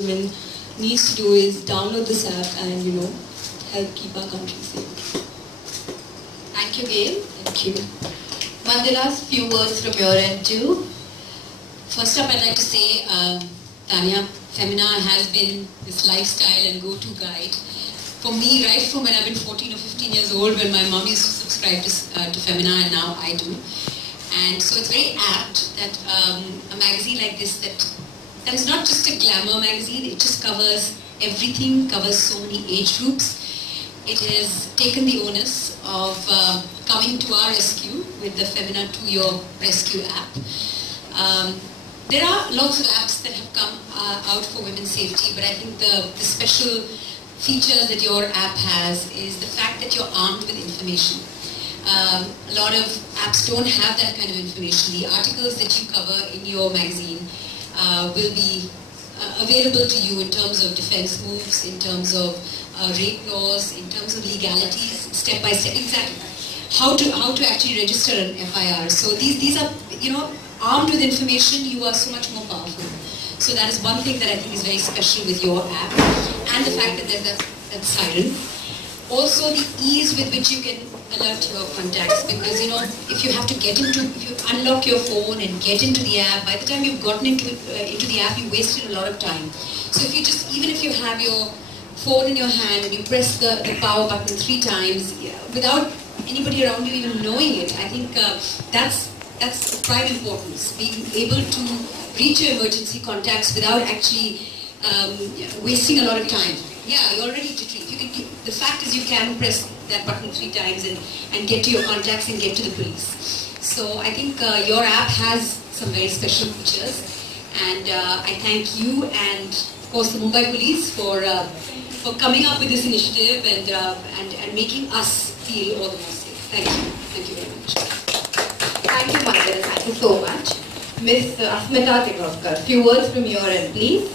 women needs to do is download this app and help keep our country safe. Thank you, Gail. Thank you. Mandira's few words from your end too. First up, I'd like to say, Tanya, Femina has been this lifestyle and go-to guide for me right from when I've been 14 or 15 years old, when my mom used to subscribe to Femina, and now I do. And so it's very apt that a magazine like this that is not just a glamour magazine, it just covers everything, covers so many age groups. It has taken the onus of coming to our rescue with the Femina to Your Rescue app. There are lots of apps that have come out for women's safety, but I think the special features that your app has is the fact that you're armed with information. A lot of apps don't have that kind of information. The articles that you cover in your magazine will be available to you in terms of defense moves, in terms of rape laws, in terms of legalities, step by step, exactly. How to actually register an FIR. So these are, armed with information, you are so much more powerful. So that is one thing that I think is very special with your app, and the fact that there's that siren. Also the ease with which you can alert your contacts, because if you have to if you unlock your phone and get into the app, by the time you've gotten into the app, you wasted a lot of time. So if you even if you have your phone in your hand and you press the power button 3 times without anybody around you even knowing it, I think that's of prime importance, being able to reach your emergency contacts without actually wasting a lot of time. Yeah, you're already jittery. The fact is you can press that button 3 times and get to your contacts and get to the police. So I think your app has some very special features, and I thank you and of course the Mumbai Police for coming up with this initiative and making us feel all the more safe. Thank you. Thank you very much. Thank you, Mandira. Thank you so much. Miss Asmita Tigrovkar, few words from your end, please.